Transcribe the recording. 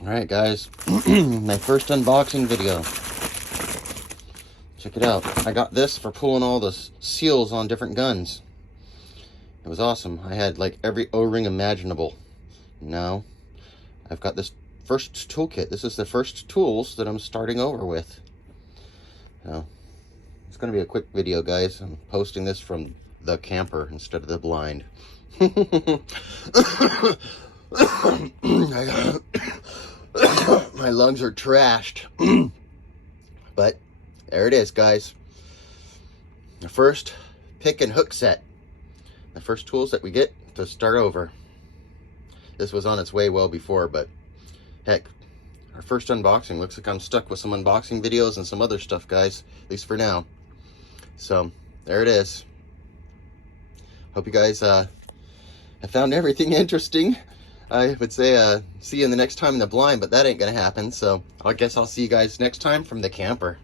Alright guys, my first unboxing video. Check it out. I got this for pulling all the seals on different guns. It was awesome. I had like every O-ring imaginable. Now, I've got this first toolkit. This is the first tools that I'm starting over with. Now, it's going to be a quick video, guys. I'm posting this from the camper instead of the blind. My lungs are trashed. But there it is, guys. The first pick and hook set. The first tools that we get to start over. This was on its way well before, but heck, our first unboxing. Looks like I'm stuck with some unboxing videos and some other stuff, guys, at least for now. So there it is. Hope you guys have found everything interesting. I would say see you in the next time in the blind, but that ain't gonna happen. So I guess I'll see you guys next time from the camper.